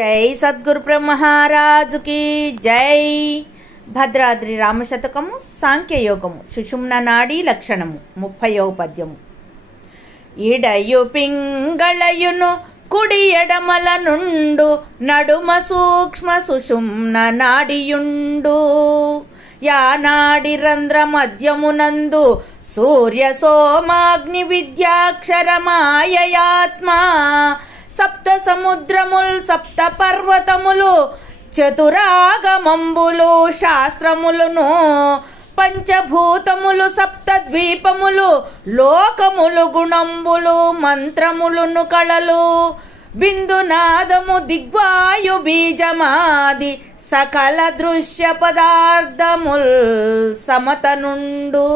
జై సద్గురు బ్రహ్మరాజు కి జై. భద్రాద్రి రామశతకము సాంఖ్యయోగము సుషుమ్న నాడీ లక్షణము 30వ పద్యము. ఇడయు పింగళయును కుడి ఎడమల నుండు నడుమ సూక్ష్మ సుషుమ్న నాడియుండు. యానాడి రంధ్ర మధ్యమునందు సూర్య సోమాగ్ని విద్యాక్షరమాయయాత్మా. సప్త సముద్రముల్ సప్త పర్వతములు చతురాగమంబులు శాస్త్రములును పంచభూతములు సప్త ద్వీపములు లోకములు గుణంబులు మంత్రములును కళలు బిందునాదము దిగ్వాయు బీజమాది సకల దృశ్య పదార్థముల్ సమతనుండు.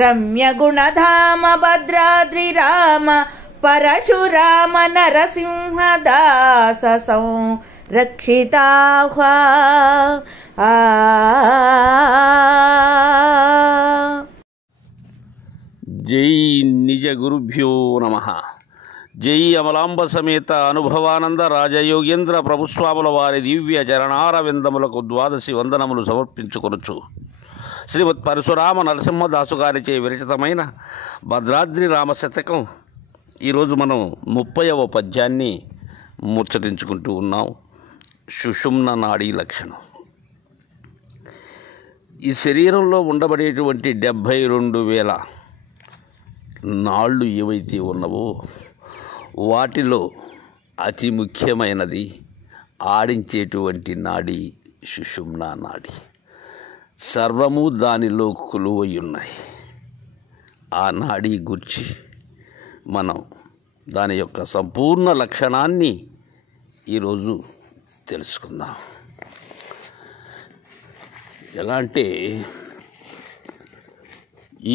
రమ్య గుణధామ భద్రాద్రి రామ పరశురామ నరసింహదాస సంరక్షితాహ్వా. జై నిజ గురుభ్యో నమః. జై అమలాంబ సమేత అనుభవానంద రాజయోగేంద్ర ప్రభుస్వాముల వారి దివ్య చరణారవిందములకు ద్వాదశి వందనములు సమర్పించుకొనొచ్చు. శ్రీమద్ పరశురామ నరసింహదాసు గారిచే విరచితమైన భద్రాద్రి రామ శతకం ఈరోజు మనం 30వ పద్యాన్ని ముచ్చటించుకుంటూ ఉన్నాం. సుషుమ్న నాడీ లక్షణం. ఈ శరీరంలో ఉండబడేటువంటి 72,000 నాళ్ళు ఏవైతే ఉన్నవో వాటిలో అతి ముఖ్యమైనది ఆడించేటువంటి నాడి సుషుమ్న నాడి. సర్వము దానిలో కొలువై ఉన్నాయి. ఆ నాడీ గురించి మనం దాని యొక్క సంపూర్ణ లక్షణాన్ని ఈరోజు తెలుసుకుందాం. ఎలా అంటే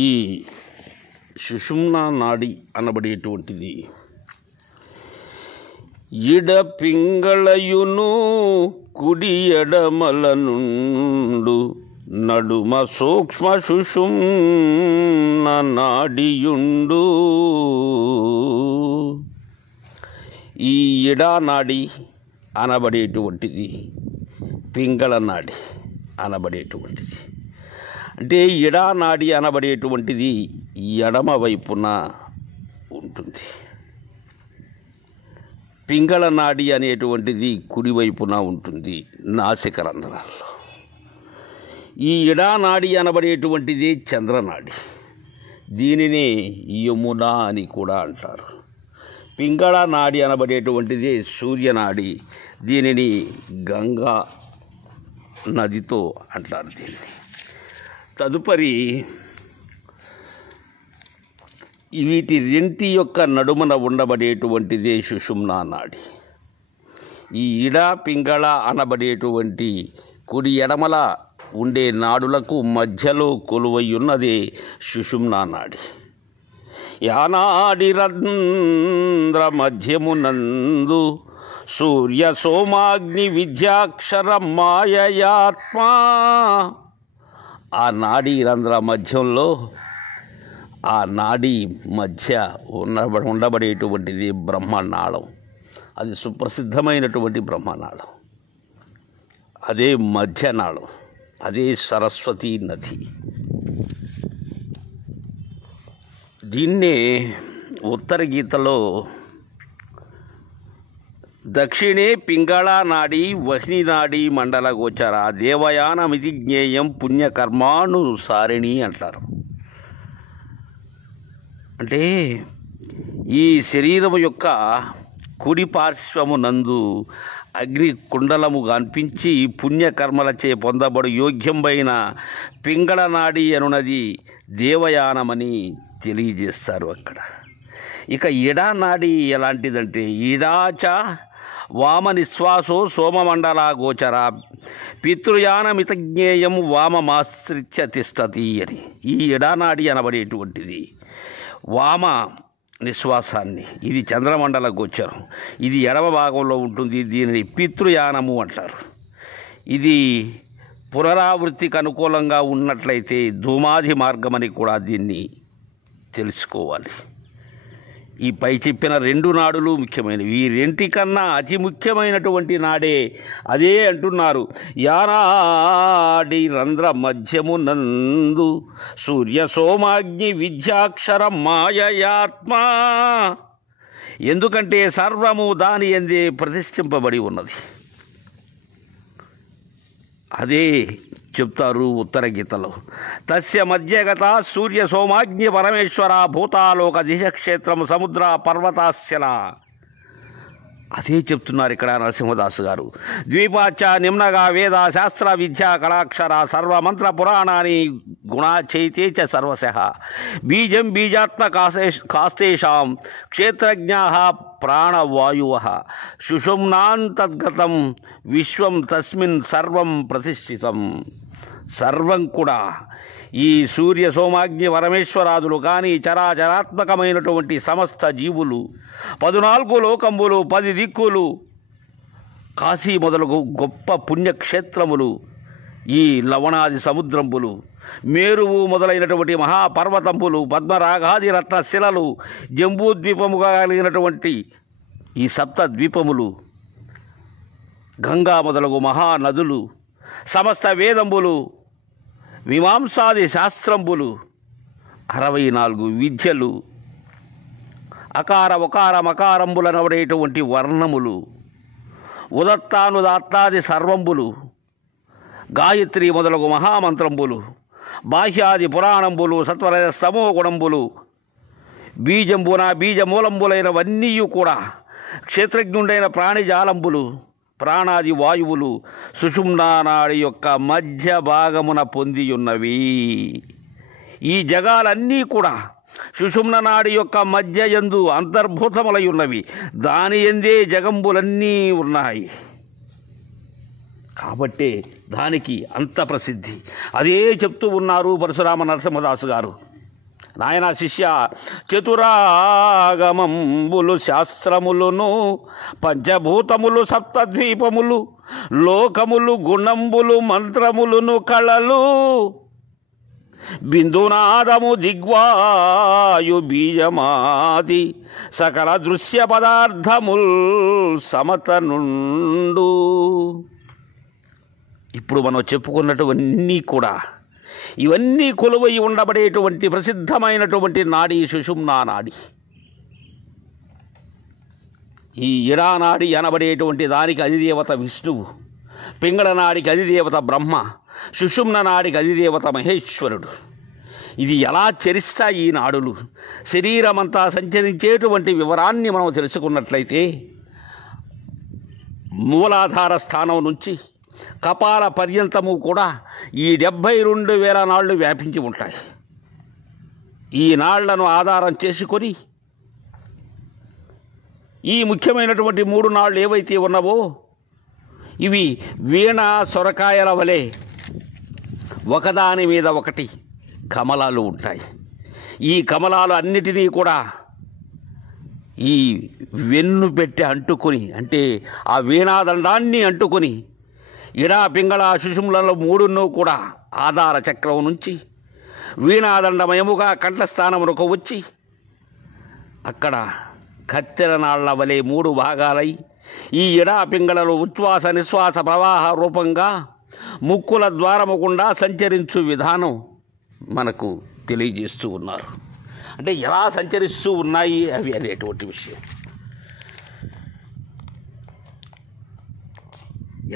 ఈ సుషుమ్న నాడి అనబడేటువంటిది ఇడ పింగళయును కుడి ఎడమల నుండు నడుమ సూక్ష్మ సుషుమ్న నాడియుండు. ఈ ఇడా నాడి అనబడేటువంటిది పింగళ నాడి అనబడేటువంటిది. అంటే ఇడా నాడి అనబడేటువంటిది ఎడమ వైపున ఉంటుంది. పింగళ నాడి అనేటువంటిది కుడివైపున ఉంటుంది నాసిక రంధ్రాల్లో. ఈ ఇడా నాడి అనబడేటువంటిది చంద్రనాడి. దీనిని యమున అని కూడా అంటారు. పింగళ నాడి అనబడేటువంటిది సూర్యనాడి. దీనిని గంగా నదితో అంటారు. దీన్ని తదుపరి వీటి రెంటి యొక్క నడుమన ఉండబడేటువంటిదే సుషుమ్న నాడి. ఈ ఇడా పింగళ అనబడేటువంటి కుడి ఎడమల ఉండే నాడులకు మధ్యలో కొలువై ఉన్నదే సుషుమ్న నాడి. యానాడి రంధ్ర మధ్యమునందు సూర్య సోమాగ్ని విద్యాక్షర మాయయాత్మా. ఆ నాడీ రంధ్ర మధ్యంలో ఆ నాడీ మధ్య ఉండబడేటువంటిది బ్రహ్మనాళం. అది సుప్రసిద్ధమైనటువంటి బ్రహ్మనాళం. అదే మధ్యనాళం. అదే సరస్వతీ నది. దీన్నే ఉత్తర గీతలో దక్షిణే పింగళ నాడి వహ్ని నాడి మండల గోచర దేవయానమితి జ్ఞేయం పుణ్యకర్మానుసారిణి అంటారు. అంటే ఈ శరీరము యొక్క కుడి పార్శ్వము నందు అగ్ని కుండలము కనిపించి పుణ్యకర్మలచే పొందబడు యోగ్యంపైన పింగళ నాడి అనున్నది దేవయానమని తెలియజేస్తారు అక్కడ. ఇక ఇడా నాడి ఎలాంటిదంటే ఇడాచ వామ నిశ్వాసో సోమమండల గోచర పితృయానమితజ్ఞేయం వామమాశ్రిత్య తిష్టతి అని. ఈ ఇడానాడి అనబడేటువంటిది వామ నిశ్వాసాన్ని, ఇది చంద్రమండల గోచరం. ఇది ఎడమ భాగంలో ఉంటుంది. దీనిని పితృయానము అంటారు. ఇది పునరావృత్తికి అనుకూలంగా ఉన్నట్లయితే ధూమాది మార్గమని కూడా దీన్ని తెలుసుకోవాలి. ఈ పై చెప్పిన రెండు నాడులు ముఖ్యమైనవి. ఈ రెంటికన్నా అతి ముఖ్యమైనటువంటి నాడే అదే అంటున్నారు. యానాడి రంధ్ర మధ్యమునందు సూర్య సోమాగ్ని విద్యాక్షరం మాయయాత్మా. ఎందుకంటే సర్వము దాని యందే ప్రతిష్ఠింపబడి ఉన్నది. అదే చెప్తారు ఉత్తర గీతలో. తస్య మధ్యగత సూర్య సోమాగ్ని పరమేశ్వర భూతాలోక దిశక్షేత్రం సముద్ర పర్వతాస్యల. అదే చెప్తున్నారు ఇక్కడ నరసింహదాసు గారు. ద్వీపాచ నిమ్నగా వేద శాస్త్ర విద్యా కళాక్షర సర్వమంత్ర పురాణాని గుణాచైతే చ సర్వశః బీజం బీజాత్మకాస్తేషాం క్షేత్రజ్ఞాః ప్రాణవాయువః సుషుమ్నాంతర్గతం విశ్వం తస్మిన్ సర్వం ప్రతిష్ఠితం. సర్వం కూడా ఈ సూర్య సోమాగ్ని పరమేశ్వరాదులు కానీ చరాచరాత్మకమైనటువంటి సమస్త జీవులు 14 లోకంబులు 10 దిక్కులు కాశీ మొదలగు గొప్ప పుణ్యక్షేత్రములు ఈ లవణాది సముద్రంబులు మేరువు మొదలైనటువంటి మహాపర్వతంబులు పద్మరాగాది రత్న శిలలు జంబూద్వీపముగా కలిగినటువంటి ఈ సప్త ద్వీపములు గంగా మొదలగు మహానదులు సమస్త వేదంబులు మీమాంసాది శాస్త్రంబులు 64 విద్యలు అకార ఒకార మకారంబులనబడేటువంటి వర్ణములు ఉదత్తానుదాత్తాది సర్వంబులు గాయత్రి మొదలగు మహామంత్రంబులు బాహ్యాది పురాణంబులు సత్వరస్తమో గుణంబులు బీజంబున బీజమూలంబులైనవన్నీ కూడా క్షేత్రజ్ఞుడైన ప్రాణిజాలంబులు ప్రాణాది వాయువులు సుషుమ్నానాడి యొక్క మధ్య భాగమున పొందియున్నవి. ఈ జగాలన్నీ కూడా సుషుమ్ననాడి యొక్క మధ్య యందు అంతర్భూతములై ఉన్నవి. దాని యందే జగంబులన్నీ ఉన్నాయి. కాబట్టే దానికి అంత ప్రసిద్ధి. అదే చెప్తూ ఉన్నారు పరశురామ నరసింహదాసు గారు. నాయన శిష్య, చతురాగమంబులు శాస్త్రములును పంచభూతములు సప్తద్వీపములు లోకములు గుణంబులు మంత్రములును కళలు బిందునాదము దిగ్వాయు బీజమాది సకల దృశ్య పదార్థముల్ సమత నుండు. ఇప్పుడు మనం చెప్పుకున్నటువన్నీ కూడా ఇవన్నీ కొలువై ఉండబడేటువంటి ప్రసిద్ధమైనటువంటి నాడి సుషుమ్నా నాడి. ఈ ఇడానాడి అనబడేటువంటి దానికి అధిదేవత విష్ణువు, పింగళ నాడికి అధిదేవత బ్రహ్మ, సుషుమ్న నాడికి అధిదేవత మహేశ్వరుడు. ఇది ఎలా చరిస్తాయి ఈ నాడులు? శరీరమంతా సంచరించేటువంటి వివరాన్ని మనం తెలుసుకున్నట్లయితే మూలాధార స్థానం నుంచి కపాల పర్యంతము కూడా ఈ 72,000 నాళ్ళు వ్యాపించి ఉంటాయి. ఈ నాళ్లను ఆధారం చేసుకొని ఈ ముఖ్యమైనటువంటి 3 నాళ్ళు ఏవైతే ఉన్నావో ఇవి వీణ సొరకాయల వలె ఒకదాని మీద ఒకటి కమలాలు ఉంటాయి. ఈ కమలాలు అన్నిటినీ కూడా ఈ వెన్ను పెట్టి అంటుకొని, అంటే ఆ వీణాదండాన్ని అంటుకొని ఇడా పింగళ సుషుమ్లలో 3 కూడా ఆధార చక్రం నుంచి వీణాదండమయముగా కంఠస్థానమునకు వచ్చి అక్కడ కత్తెర నాళ్ల వలె 3 భాగాలై ఈ ఇడా పింగళలు ఉచ్ఛ్వాస నిశ్వాస ప్రవాహ రూపంగా ముక్కుల ద్వారము గుండా సంచరించు విధానం మనకు తెలియజేస్తూ ఉన్నారు. అంటే ఎలా సంచరిస్తూ ఉన్నాయి అవి అనేటువంటి విషయం.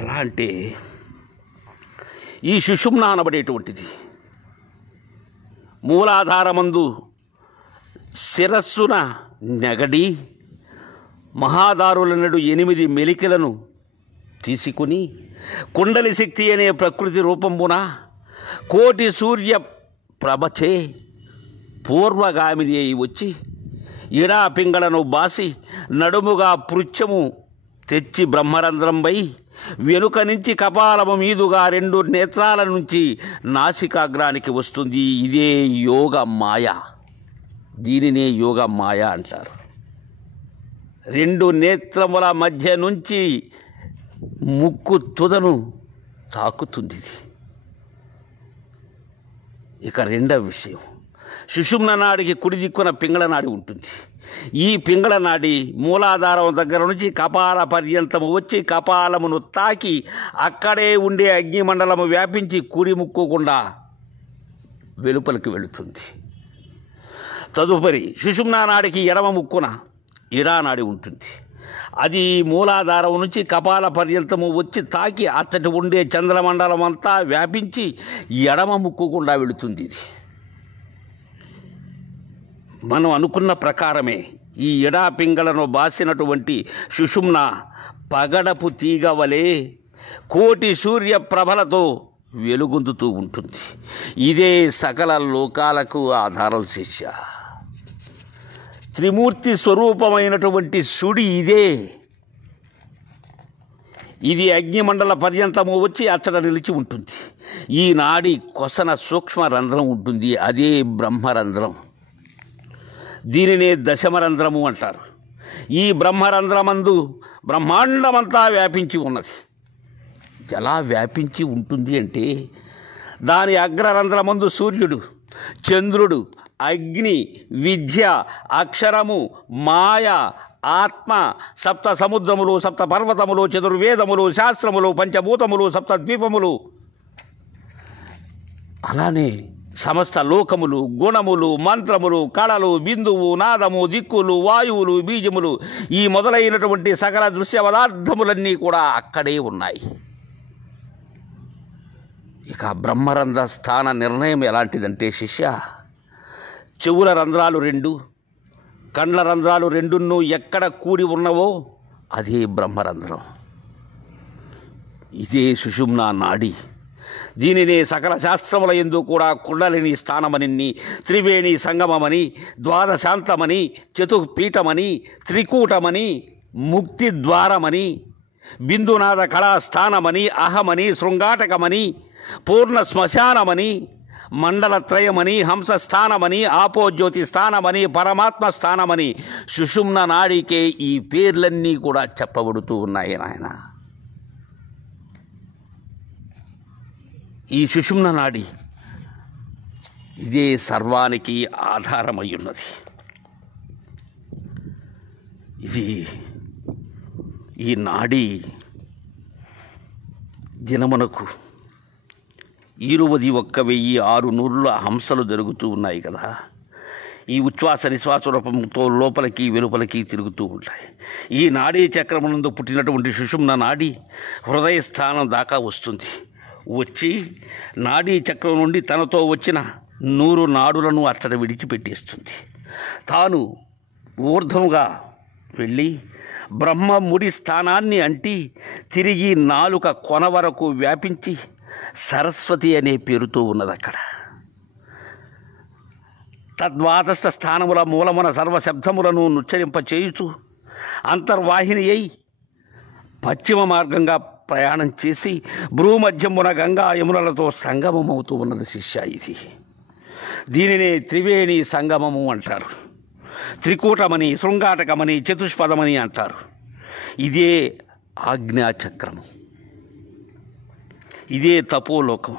ఎలా అంటే ఈ సుషుమ్న అనబడేటువంటిది మూలాధారమందు శిరస్సున నెగడి మహాదారులనడు 8 మెలికలను తీసుకుని కుండలి శక్తి అనే ప్రకృతి రూపంబున కోటి సూర్య ప్రభచే పూర్వగామిని అయి వచ్చి ఇడా పింగళను బాసి నడుముగా పృచ్ఛము తెచ్చి బ్రహ్మరంధ్రంపై వెనుక నుంచి కపాలము మీదుగా 2 నేత్రాల నుంచి నాసికాగ్రానికి వస్తుంది. ఇదే యోగ మాయ. దీనినే యోగ మాయ అంటారు. 2 నేత్రముల మధ్య నుంచి ముక్కు తుదను తాకుతుంది. ఇక రెండవ విషయం, సుషుమ్న నాడికి కుడి దిక్కున పింగళ నాడి ఉంటుంది. ఈ పింగళ నాడి మూలాధారం దగ్గర నుంచి కపాల పర్యంతము వచ్చి కపాలమును తాకి అక్కడే ఉండే అగ్నిమండలము వ్యాపించి కుడి ముక్కకుండా వెలుపలికి వెళుతుంది. తదుపరి సుషుమ్నా నాడికి ఎడమ ముక్కున ఇడానాడి ఉంటుంది. అది మూలాధారం నుంచి కపాల పర్యంతము వచ్చి తాకి అచ్చటి ఉండే చంద్రమండలం అంతా వ్యాపించి ఎడమ ముక్కుకుండా వెళుతుంది. ఇది మనం అనుకున్న ప్రకారమే ఈ ఎడా పింగళను బాసినటువంటి సుషుమ్న పగడపు తీగ వలె కోటి సూర్యప్రభలతో వెలుగొందుతూ ఉంటుంది. ఇదే సకల లోకాలకు ఆధారం శిష్య. త్రిమూర్తి స్వరూపమైనటువంటి సుడి ఇదే. ఇది అగ్నిమండల పర్యంతము వచ్చి అచ్చట నిలిచి ఉంటుంది. ఈ నాడి కొసన సూక్ష్మ రంధ్రం ఉంటుంది, అదే బ్రహ్మరంధ్రం. దీనినే దశమరంధ్రము అంటారు. ఈ బ్రహ్మరంధ్రమందు బ్రహ్మాండమంతా వ్యాపించి ఉన్నది. ఎలా వ్యాపించి ఉంటుంది అంటే దాని అగ్రరంధ్రమందు సూర్యుడు, చంద్రుడు, అగ్ని, విద్య, అక్షరము, మాయ, ఆత్మ, సప్త సముద్రములు, సప్త పర్వతములు, చతుర్వేదములు, శాస్త్రములు, పంచభూతములు, సప్త ద్వీపములు, అలానే సమస్త లోకములు, గుణములు, మంత్రములు, కళలు, బిందువు, నాదము, దిక్కులు, వాయువులు, బీజములు, ఈ మొదలైనటువంటి సకల దృశ్య పదార్థములన్నీ కూడా అక్కడే ఉన్నాయి. ఇక బ్రహ్మరంధ్ర స్థాన నిర్ణయం ఎలాంటిదంటే శిష్య, చెవుల రంధ్రాలు 2, కండ్ల రంధ్రాలు 2 ఎక్కడ కూడి ఉన్నవో అదే బ్రహ్మరంధ్రం. ఇదే సుషుమ్నా నాడి. దీనినే సకల శాస్త్రముల యందు కూడా కుండలిని స్థానమని, త్రివేణి సంగమమని, ద్వాదశాంతమని, చతుపీఠమని, త్రికూటమని, ముక్తి ద్వారమని, బిందునాథ కళాస్థానమని, అహమని, శృంగాటకమని, పూర్ణ శ్మశానమని, మండలత్రయమని, హంసస్థానమని, ఆపోజ్యోతి స్థానమని, పరమాత్మ స్థానమని సుషుమ్న నాడికే ఈ పేర్లన్నీ కూడా చెప్పబడుతూ ఉన్నాయి నాయన. ఈ సుషుమ్న నాడి ఇదే సర్వానికి ఆధారమై ఉన్నది. ఇది ఈ నాడి దినమునకు 21,600 హంసలు జరుగుతూ ఉన్నాయి కదా. ఈ ఉచ్ఛ్వాస నిశ్వాస రూపంతో లోపలికి వెలుపలికి తిరుగుతూ ఉంటాయి. ఈ నాడీ చక్రమునందు పుట్టినటువంటి సుషుమ్న నాడి హృదయ స్థానం దాకా వస్తుంది. వచ్చి నాడీ చక్రం నుండి తనతో వచ్చిన 100 నాడులను అచ్చట విడిచిపెట్టేస్తుంది. తాను ఊర్ధ్వముగా వెళ్ళి బ్రహ్మ ముడి స్థానాన్ని అంటి తిరిగి నాలుక కొన వరకు వ్యాపించి సరస్వతి అనే పేరుతో ఉన్నది అక్కడ. తద్వాదస్థ స్థానముల మూలమున సర్వశబ్దములను నుచ్చరింప చేయుచు అంతర్వాహిని అయి పశ్చిమ మార్గంగా ప్రయాణం చేసి భూమధ్యమున గంగా యమునలతో సంగమమవుతూ ఉన్నది శిష్య. ఇది దీనినే త్రివేణి సంగమము అంటారు. త్రికూటమని, శృంగాటకమని, చతుష్పదమని అంటారు. ఇదే ఆజ్ఞాచక్రము, ఇదే తపోలోకం.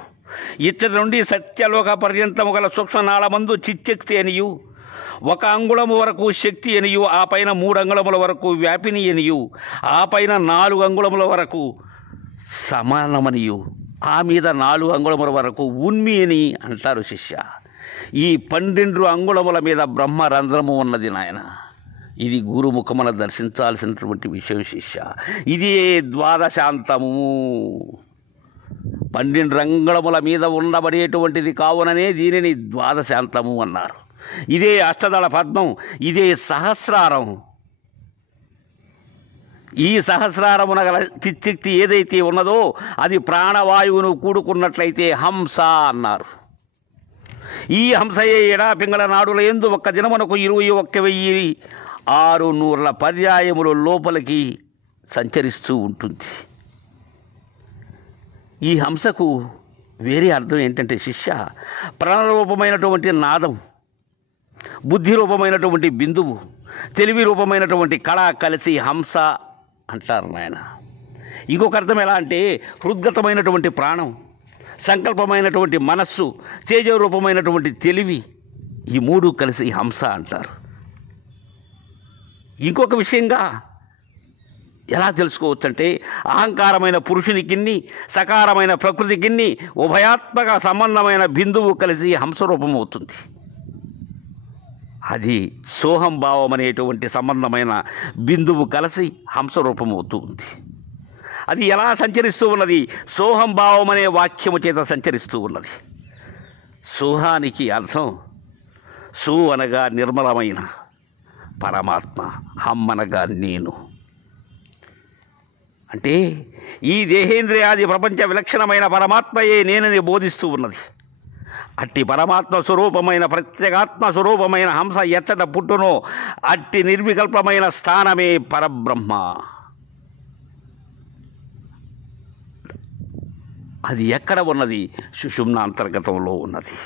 ఇచ్చటి నుండి సత్యలోక పర్యంతము గల సూక్ష్మనాళమందు చిచ్చక్తి అనియు, 1 అంగుళము వరకు శక్తి అనియు, ఆ పైన 3 అంగుళముల వరకు వ్యాపిని అనియు, ఆ పైన 4 అంగుళముల వరకు సమానమనియు, ఆ మీద 4 అంగుళముల వరకు ఉన్మి అని అంటారు శిష్య. ఈ 12 అంగుళముల మీద బ్రహ్మరంధ్రము ఉన్నది నాయన. ఇది గురుముఖమున దర్శించాల్సినటువంటి విషయం శిష్య. ఇదే ద్వాదశాంతము. 12 అంగుళముల మీద ఉండబడేటువంటిది కావుననే దీనిని ద్వాదశాంతము అన్నారు. ఇదే అష్టదళ పద్మం, ఇదే సహస్రారం. ఈ సహస్రారమున గల చిచ్చక్తి ఏదైతే ఉన్నదో అది ప్రాణవాయువును కూడుకున్నట్లయితే హంస అన్నారు. ఈ హంసయే ఎడా పింగళ నాడుల యందు 1 దినమునకు 21,600 పర్యాయములు లోపలికి సంచరిస్తూ ఉంటుంది. ఈ హంసకు వేరే అర్థం ఏంటంటే శిష్య, ప్రాణరూపమైనటువంటి నాదం, బుద్ధి రూపమైనటువంటి బిందువు, తెలివి రూపమైనటువంటి కళ కలిసి హంస అంటారు నాయన. ఇంకొక అర్థం ఎలా అంటే హృద్గతమైనటువంటి ప్రాణం, సంకల్పమైనటువంటి మనస్సు, తేజరూపమైనటువంటి తెలివి, ఈ 3 కలిసి హంస అంటారు. ఇంకొక విషయంగా ఎలా తెలుసుకోవచ్చంటే అహంకారమైన పురుషునికిన్ని సకారమైన ప్రకృతికిన్ని ఉభయాత్మక సంబంధమైన బిందువు కలిసి హంసరూపం అవుతుంది. అది సోహం భావం అనేటువంటి సంబంధమైన బిందువు కలిసి హంసరూపం అవుతుంది. అది ఎలా సంచరిస్తూ ఉన్నది? సోహం భావం అనే వాక్యము చేత సంచరిస్తూ ఉన్నది. సోహానికి అర్థం సు అనగా నిర్మలమైన పరమాత్మ, హం అనగా నేను. అంటే ఈ దేహేంద్రియాది ప్రపంచ విలక్షణమైన పరమాత్మయే నేనని బోధిస్తూ ఉన్నది. అట్టి పరమాత్మ స్వరూపమైన ప్రత్యేగాత్మ స్వరూపమైన హంస ఎచ్చట పుట్టునో అట్టి నిర్వికల్పమైన స్థానమే పరబ్రహ్మ. అది ఎక్కడ ఉన్నది? సుషుమ్న అంతర్గతంలో ఉన్నది.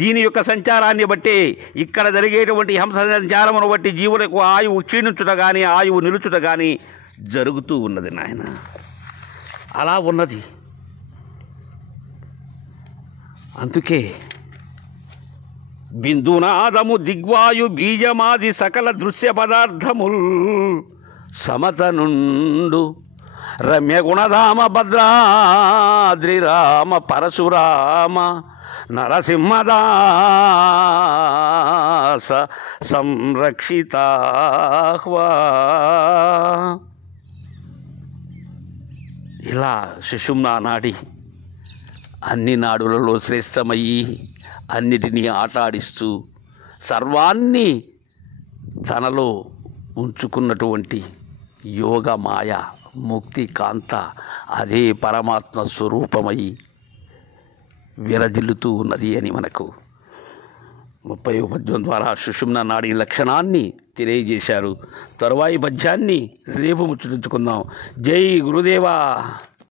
దీని యొక్క సంచారాన్ని బట్టి, ఇక్కడ జరిగేటువంటి హంస సంచారమును బట్టి జీవులకు ఆయువు క్షీణించుట కానీ ఆయువు నిలుచుట కానీ జరుగుతూ ఉన్నది నాయన. అలా ఉన్నది. అందుకే బిందునాదము దిగ్వాయు బీజమాది సకల దృశ్య పదార్థముల్ సమతనుండు రమ్య గుణధామ భద్రాద్రి రామ పరశురామ నరసింహదాస సంరక్షితాహ్వా. ఇలా సుషుమ్నా నాడి అన్ని నాడులలో శ్రేష్టమయ్యి అన్నిటినీ ఆటాడిస్తూ సర్వాన్ని తనలో ఉంచుకున్నటువంటి యోగ మాయ ముక్తి కాంత అదే పరమాత్మ స్వరూపమై విరజిల్లుతూ ఉన్నది అని మనకు 30వ పద్యం ద్వారా సుషుమ్న నాడి లక్షణాన్ని తెలియజేశారు. తరువాయి పద్యాన్ని రేపు ముచ్చటించుకుందాం. జై గురుదేవా.